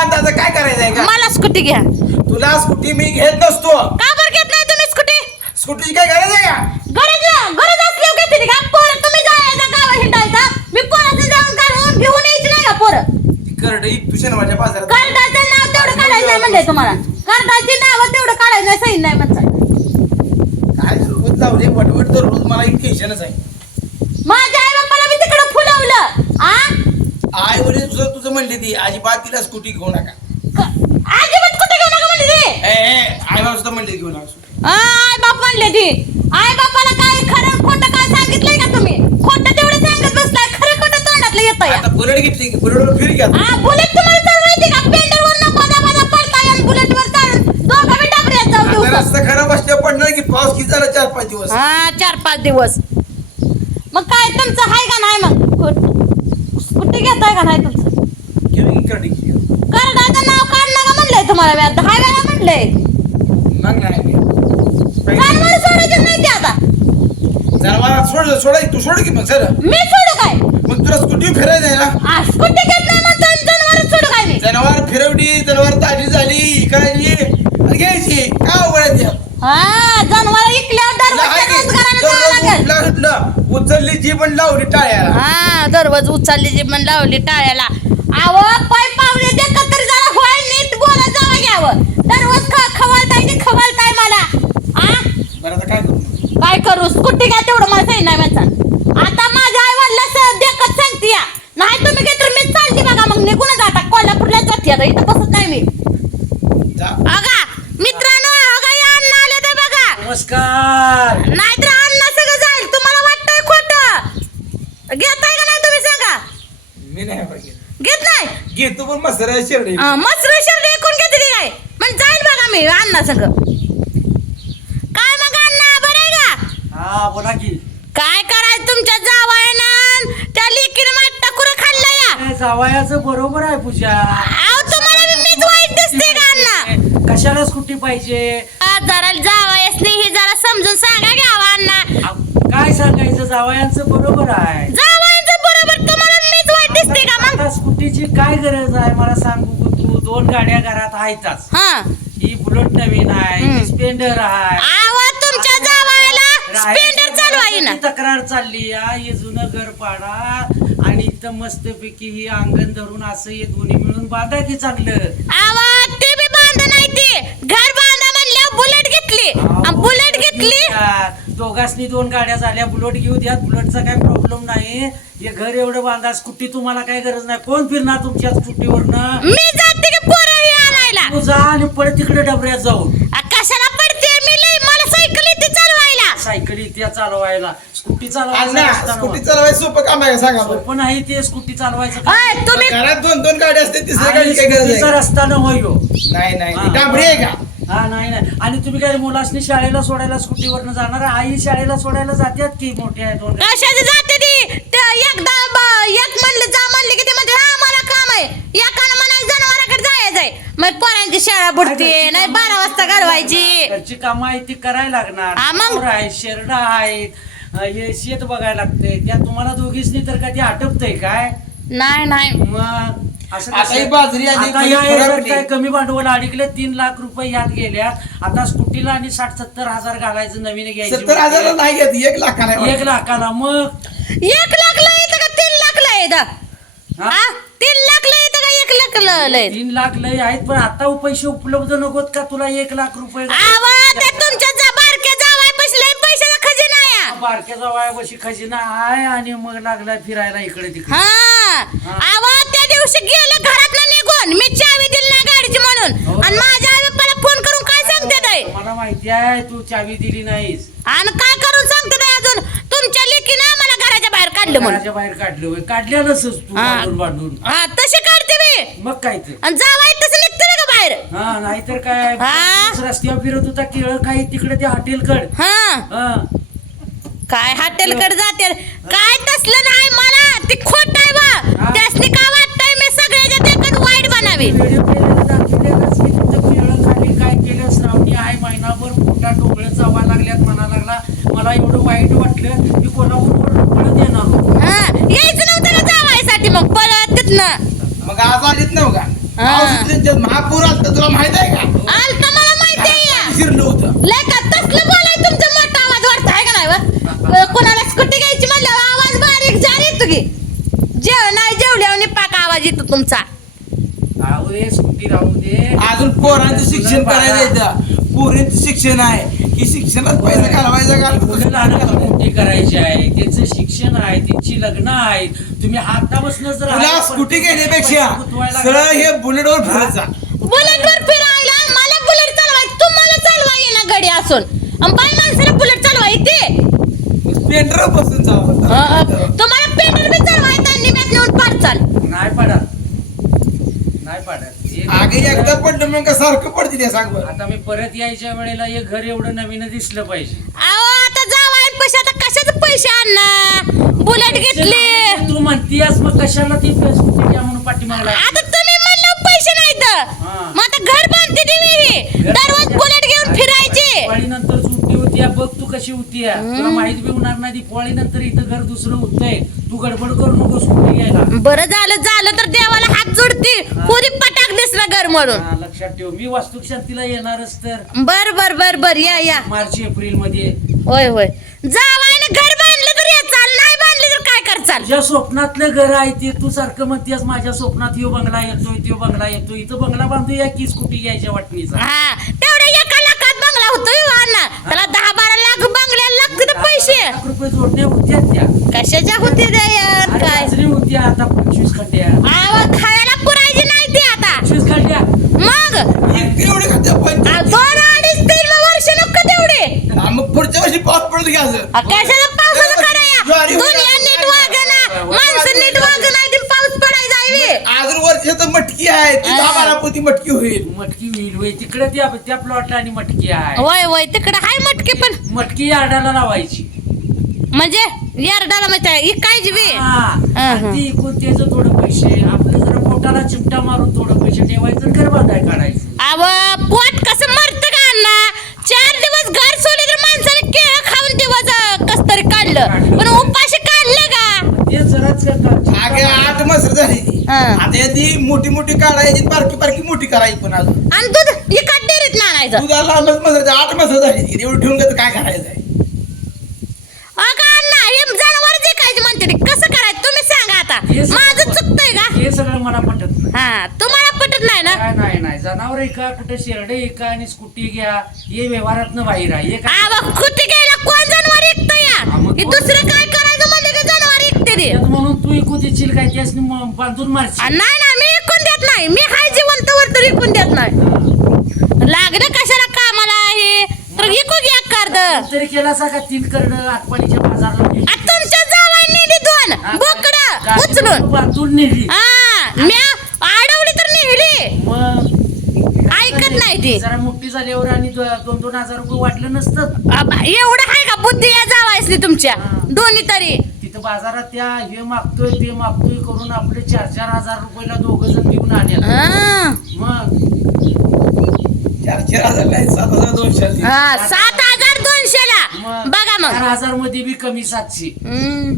बांधायचं काय करायचंय का? मला स्कूटी घ्या. तुला स्कूटी मी घेत नसतो. का बरं घेत नाही तुम्ही स्कूटी? स्कूटीची काय गरज आहे का? गरज गरज असल्यावर घेते का? पोरं तुम्ही जायचं गावा हिंडायचा मी पोराचं जाऊन काढून घेऊन यायची नाही का पोरं? ती करडई तुझ्या माझ्या बाजारात नाव तेवढं काढायचं नाही म्हणलंय तुम्हाला. कर्जाची नाव तेवढं काढायचं नाही सही नाही म्हणतात काय रोज जाऊ दे वटवट तर रोज मला एक टेन्शनच आहे. माझ्या आई बाप्पाला मी तिकडं फुलवलं. आ? आई वडील तुझं तुझं म्हणली ती अजिबात तिला स्कूटी घेऊ नका. अजिबात कुठे घेऊ नका म्हणली ती. ए, ए, आई बाबा सुद्धा म्हणली घेऊ नका. scooty. आय बाप म्हणले ती. आय बापाला काय खरं खोटं काय सांगितलंय का तुम्ही? खोटं तेवढं सांगत बसलाय. खरं खोटं तोंडातलं येतं आता बुलेट घेतली की बुलेटवर फिर घ्या आ बुलेट तुम्हाला चालवायची का? पेंडरवर न बदा बदा पडताय आणि बुलेटवर चालून दोघं बी डाबऱ्यात जाऊ आता दिवसात. रस्ता खराब असल्यावर पडणार की पाऊस किती झाला? चार पाच दिवस. हा चार पाच दिवस. मग काय तुमचं हाय का नाही मग? कुठे घेताय का नाही तुमचं? घेऊ की करडी घेऊ. करडाचं नाव काढ नका म्हणलंय तुम्हाला मी आता? हाय वेळा म्हणलंय. मग नाही मी. जनावर सोडायचं नाही ते आता. जनावरात सोड सोडाय तू सोड की मग सर. मी सोडू काय? मग तुला स्कूटी फिरायचं आहे ना? आ, कुठे घेत नाही म्हणतो जनावर सोडू काय मी? जनावर फिरवली जनावर ताजी झाली करायची आणि घ्यायची. काय अवघड आहे ते? हा जनावर इकल्यावर की? जावं लागेल. उठलं उठलं. उचलली जी पण लावली टाळ्याला. हा दररोज उचलली जी पण लावली टाळ्याला. आव पाय पावले दे तरी जरा होय नीट बोलत जावं घ्यावं दररोज ख खवळताय ते खवळताय मला? आ? बरं आता काय करू? काय करू स्कूटी घ्या तेवढं मला नाही म्हणता आता माझ्या आई वडिला देखत सांगते या नाही तुम्ही काही तर मी चालते बघा मग निघून जाता कोल्हापूरला जाते आता इथं बसत नाही मी जा. अगा मित्रांनो अगा या अण्णा आले ते बघा नमस्कार नाहीतर अन्न सगळं जाईल तुम्हाला वाटतंय खोट घेताय का नाही तुम्ही सांगा मी नाही बघितलं. घेत मस्त काय पण जाईल बघा मी अण्णा सगळं काय मग अण्णा बरं आहे का? हा बोला की. काय करायचं तुमच्या जावायनं? त्या लेकीनं माझ्या टकुरं खाल्लं या. ए, जावयाचं बरोबर आहे पूजा. अहो तुम्हाला मी- मीच वाईट दिसते का अण्णा? कशाला स्कूटी पाहिजे? आ, जरा जावायस नाही हे जरा समजून सांगा घ्यावा अण्णा. आ, काय सांगायचं? जावयांचं बरोबर आहे. स्कूटीची काय गरज आहे? मला सांगू तू दोन गाड्या घरात आहेतच. हा. ही बुलेट नवीन आहे स्पेंडर आहे. तुमच्या जावायला स्पेंडर ना. तक्रार चालली आहे हे जुनं घर पाडा. आणि इथं मस्तपैकी ही अंगण धरून असं हे दोन्ही मिळून बांधा की चांगलं? आवा ते बी बांध नाही ते. घर बुलेट घेतली? दोघांनी दोन गाड्या झाल्या. बुलेट घेऊ द्या. बुलेटचा काय प्रॉब्लेम नाही. हे घर एवढं बांधा स्कूटी तुम्हाला काय गरज नाही. कोण फिरणार तुमच्या स्कूटीवरनं मी जाते की पोरं हे आणायला. तू जा आणि परत तिकडे डबऱ्यात जाऊन. आ, कशाला पडते मी लई मला सायकल येते चालवायला. सायकल इथे चालवायला. स्कूटी अण्णा नसताना स्कूटी. चालवायचं सोपं काम आहे का? सांगा बरं. सोपं नाही ते स्कूटी चालवायचं तुम्ही घरात दोन दोन गाड्या असते तिसऱ्या आणि गाडी काय गरज स्कूटीचा आहे? रस्ता न होय हो. नाही नाही. ती डांबरी आहे का? हा नाही नाही. आणि तुम्ही काय मुलासनी शाळेला सोडायला स्कूटीवरनं जाणार? आई शाळेला सोडायला जात्यात की मोठे आहे दोन? कशाची जाते ती? ते एकदा ब- एक म्हणले जा म्हणले की ते म्हणते हा मला काम आहे. एकानं म्हणाय जनावराकडे जायचंय मग पोरांची शाळा बुडते नाही बारा वाजता घालवायची. घरची कामं आहेत ती करायला लागणार. हा, मग? पोरं आहेत शेरडा आहेत अं, हे शेत बघायला लागतंय. त्या तुम्हाला दोघीसनी तर कधी आटपतंय काय? नाही नाही. मग? असं आता कसं? ही बाजरी आली, आता म्हणजे याच्यात. काय कमी भांडवल अडकले तीन लाख रुपये यात गेल्यात आता स्कूटीला आणि साठ सत्तर हजार घालायचं नवीन घ्यायची सत्तर हजार नाही घेत एक लाख नाही एक लाखाला मग? एक लाख ला येतं का? तीन लाख ला येतं? हा? हा? तीन लाख ला येतं का? एक लाख ला येतं? तीन लाख लय आहेत पण आता पैसे उपलब्ध नकोत का तुला एक लाख रुपये? आवा ते तुमच्या जा बारक्या जावाय पैसे पैशाचा खजिना या. आहे आणि मग लागलाय फिरायला इकडे तिकडे. हा. आवा दिवशी गेलं घरात निघून. मी चावी दिली नाही गाडीची. म्हणून. आणि माझ्या आई बाप्पाला फोन करून काय सांगते ताई मला माहिती आहे तू चावी दिली नाहीस. आणि काय करून सांगते ताई अजून? तुमच्या लेकीनं मला घराच्या बाहेर काढलं म्हणून. घराच्या बाहेर काढलं होय. काढल्यानंच तू हा. बांधून बांधून हा तशी काढते मी. मग काय आणि जावाय तसं निघतं ना का बाहेर. हा नाहीतर काय? हा. रस्त्यावर फिरत होता केळ काही तिकडे त्या हॉटेलकड. हा. हा. काय हॉटेलकडे जाते? काय तसलं नाही मला. ती खोट आहे बा हा. त्यासनी काय वाटतंय मी सगळ्याच्या देखत काय केलं श्रावणी आहे महिनाभर डोंगळं लागल्यात म्हणा लागला. मला एवढं वाईट वाटलं मी कोल्हापूरवर पळत येणार होतो. हा यायचं नव्हतं ना जावायसाठी मग पळत तिथनं मग आज आलीत नव्ह का? हा. अहो, त्यांच्यात महापूर आलता तुला माहीत आहे का? आलता मला माहिती आहे या. शिरलं होतं. लय का तसलं बोलाय तुमचा मोठा आवाज वाटतं आहे का नाही व? कोणाला स्कूटी घ्यायची म्हणल्यावर आवाज बारीक जेव नाही जेवल्यावर पाक आवाज येतो तुमचा. दे सुट्टी राहू दे अजून पोरांचं शिक्षण करायचं येतं. पोरींचं शिक्षण आहे. की शिक्षणात पैसा घालवायचा लहान मोठी करायची आहे. त्यांचं शिक्षण आहे त्यांची लग्न आहेत. तुम्ही हातापासून जर तुला स्कूटी घेण्यापेक्षा सरळ हे बुलेटवर फिरत जा. बुलेटवर फिरायला? मला बुलेट चालवाय तुम्हाला चालवा गडी असून. बाई माणसाला बुलेट चालवा येते. स्प्लेंडर बसून जावं तुम्हाला पेट्रोल बी चालवा येतं आणि निम्यात नेऊन पाठ चाल नाही पडत नाही पडत हे- आगे एकदा पडलं मग का सारखं पडते ते सांग बरं. आता मी परत यायच्या वेळेला हे घर एवढं नवीन दिसलं पाहिजे. अहो आता जावाय पैसे आता कशाचे पैसे आणणार? बुलेट घेतली. तू म्हणतीयस मग कशाला ती स्कूटी घ्या म्हणून पाठीमागला आता तुम्ही म्हणलं पैसे नाहीत हा. मग आता घर बांधते ती मी. दररोज बुलेट घेऊन फिरायची. नंतर सुट्टी होती. बघ तू कशी होती तुला माहीत बी होणार नाही दिवाळी नंतर इथं घर दुसरं होतंय तू गडबड करू नको स्कूटी घ्यायला बरं झालं झालं तर देवाला हात जोडती पुरी पटाक दिसला घर म्हणून हा, लक्षात ठेव. मी वास्तुशांतीला येणारच तर. बर बर बर बर या या. मार्च एप्रिलमध्ये. होय होय. जावायनं घर बांधलं तर या चाल नाही बांधलं तर काय कर चाल? तुझ्या स्वप्नातलं घर आहे ते तू सारखं म्हणतेस माझ्या स्वप्नात यो बंगला येतोय तो बंगला येतोय. इथं बंगला बांधूया की स्कूटी घ्यायच्या वाटणीचा? हा तेवढ्या एका लाखात बंगला होतोय अण्णा. त्याला दहा बारा लाख बंगल्याला लागते तर पैसे. लाख रुपये जोडण्या होत्या त्या. कशाच्या होते त्या यार? आणि काय? गाजरी होत्या आता पंचवीस खड्ड्या खायला पुरायची नाही ती आता पंचवीस खड्ड्या मग एक एवढे खाते पण आ, दोन अडीच तीन वर्ष नको तेवढे हा, मग पुढच्या वर्षी कशाला पावसाचं कराया ज्वारी होईल. दुनिया नीट वागना माणसं नीट वागना नाही पाऊस पडायचा आहे बे. अजून वर्षात मटकी आहे. ती दहा बारा पोती मटकी होईल. मटकी होईल तिकडे त्या त्या प्लॉटला आणि मटकी आहे. होय होय तिकडे हाय मटके पण मटकी यार्डाला लावायची. म्हणजे यारडाला बी. हा. आणि हा. ती त्याचं थोडं पैसे. आपलं जरा पोटाला चिमटा मारून थोडं पैसे ठेवायचं घर बांधाय काढायचं. अव पोट कसं मरत का अण्णा चार दिवस घर सोडले तर माणसाने केळं खाऊन दिवस अं, कस तरी काढलं पण उपाशी काढलं का ते जराच करतात आगे आठ मसर झाली ती हा. ती मोठी मोठी काढायची बारकी बारकी मोठी करायची पण अजून आणि दूध इकट डेरीत आणायचं. दुधाला मसर आठ मसर झाली एवढी ठेवून काय करायचं आहे? अ का अण्णा हे जनावर जे काय म्हणते ते कसं करायचं? तुम्ही सांगा आता. हे सगळं- माझं चुकतंय का? हे सगळं मला पटत नाही. हा तुम्हाला पटत नाही ना? काय नाही नाही. जनावर एका कुठे शेरडे एका आणि स्कूटी घ्या. हे व्यवहारातनं बाहेर आहे. हे काय अव कुठे घ्यायला कोण जनावर ऐकतं हा, या मग हे कोण- दुसरं काय करायचं म्हणलं की जनावर ऐकते ते त्यात म्हणून तू ऐकू देशील काय त्यास बांधून मारशील. नाही ना मी ऐकून देत नाही. मी हाय जिवंत वर तर ऐकून देत नाही. लागलं कशाला कामाला आहे तर ऐकू घ्या कर्द तरी केला का तीन कर्ण आटपाणीच्या बाजारला नेली. तुमच्या जावाय नेली दोन. हा, बोकड उचलून. बांधून नेली. हा अडवली तर नेली. मग ऐकत नाही ती. जरा मोठी झाल्यावर आणि दो- दोन दोन हजार रुपये वाटलं नसतं. एवढं आहे का बुद्धी या जावायसली तुमच्या? हा. दोन्ही तरी. बाजारात त्या हे मागतोय ते मागतोय करून आपले चार चार हजार रुपयाला दोघ जण घेऊन आले हा. मग चार चार हजार काय सात हजार दोनशे असतील. हा, सात हजार दोनशे ला मग बघा चार मग हजारमध्ये बी कमी सातशे हम्म.